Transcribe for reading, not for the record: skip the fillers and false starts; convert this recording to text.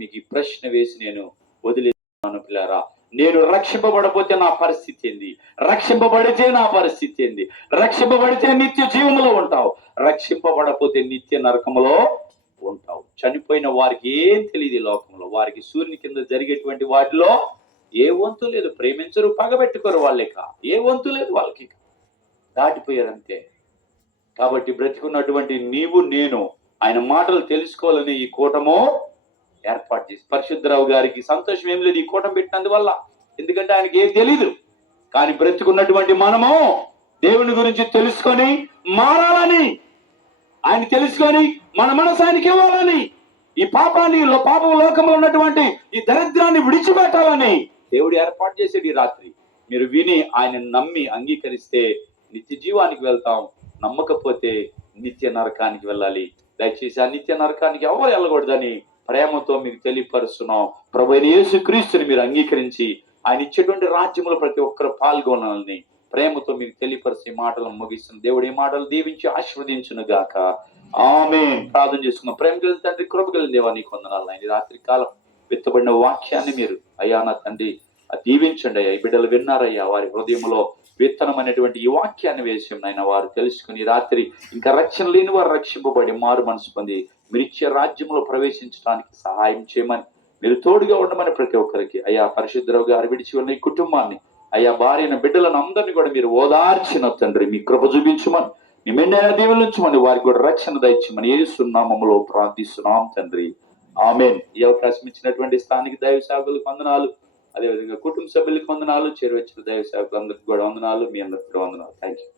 మీకు ఈ ప్రశ్న వేసి నేను వదిలేస్తున్నాను పిల్లారా. నేను రక్షింపబడపోతే నా పరిస్థితి ఏంది? రక్షింపబడితే నా పరిస్థితి ఏంది? రక్షింపబడితే నిత్య జీవములో ఉంటావు, రక్షింపబడపోతే నిత్య నరకములో ఉంటావు. చనిపోయిన వారికి ఏం తెలియదు లోకంలో. వారికి సూర్యుని కింద జరిగేటువంటి వాటిలో ఏ వంతు లేదు. ప్రేమించరు, పగబెట్టుకోరు. వాళ్ళేక ఏ వంతు లేదు వాళ్ళకి, దాటిపోయారంతే. కాబట్టి బ్రతికున్నటువంటి నీవు నేను ఆయన మాటలు తెలుసుకోవాలని ఈ కూటము ఏర్పాటు చేసి, పరిశుద్ధరావు గారికి సంతోషం ఏం లేదు ఈ కూటం పెట్టినందువల్ల, ఎందుకంటే ఆయనకి ఏం తెలీదు. కానీ బ్రతికున్నటువంటి మనము దేవుని గురించి తెలుసుకొని మారాలని, ఆయన తెలుసుకొని మన మనసు ఆయనకి ఇవ్వాలని, ఈ పాపాన్ని పాప లోకంలో ఉన్నటువంటి ఈ దరిద్రాన్ని విడిచిపెట్టాలని దేవుడు ఏర్పాటు చేసాడు ఈ రాత్రి. మీరు విని ఆయన నమ్మి అంగీకరిస్తే నిత్య జీవానికి వెళ్తాం, నమ్మకపోతే నిత్య నరకానికి వెళ్ళాలి. దయచేసి ఆ నిత్య నరకానికి ఎవరు వెళ్ళకూడదని ప్రేమతో మీకు తెలియపరుస్తున్నాం. ప్రభువైన యేసుక్రీస్తుని మీరు అంగీకరించి ఆయన ఇచ్చేటువంటి రాజ్యంలో ప్రతి ఒక్కరు పాల్గొనాలని ప్రేమతో మీకు తెలియపరిచే మాటలను ముగిస్తున్న దేవుడు ఈ మాటలు దీవించి ఆశీర్వదించును గాక. ఆమేన్. ప్రార్థన చేసుకున్నాం. ప్రేమ కలిగిన తండ్రి, కృప కలిగిన దేవా నీకు వందనాలు. ఆయన రాత్రి కాలం విత్తబడిన వాక్యాన్ని మీరు అయ్యా నా తండ్రి దీవించండి అయ్యా. ఈ బిడ్డలు విన్నారయ్యా, వారి హృదయంలో విత్తనం అనేటువంటి ఈ వాక్యాన్ని వేసి ఆయన వారు తెలుసుకుని రాత్రి ఇంకా రక్షణ లేని వారు రక్షింపబడి మారు మనసు పొంది మీరు ఇచ్చే రాజ్యంలో ప్రవేశించడానికి సహాయం చేయమని, మీరు తోడుగా ఉండమని ప్రతి ఒక్కరికి అయ్యా. పరిశుద్ధరావు గారు విడిచి ఉన్న ఈ కుటుంబాన్ని అయ్యా, భార్యన బిడ్డలను అందరినీ కూడా మీరు ఓదార్చిన తండ్రి మీ కృప చూపించమని, మీ మెండైన దీవెనలించమని, వారికి కూడా రక్షణ దయచేయమని యేసు నామములో ప్రార్థిస్తున్నాం తండ్రి. ఆమేన్. ఈ అవకాశం ఇచ్చినటువంటి స్థానిక దైవ సేవకులకు వందనాలు, అదేవిధంగా కుటుంబ సభ్యులకు వందనాలు, చేరువచ్చిన దైవ సేవకులందరికీ కూడా వందనాలు, మీ అందరికీ వందనాలు. Thank you.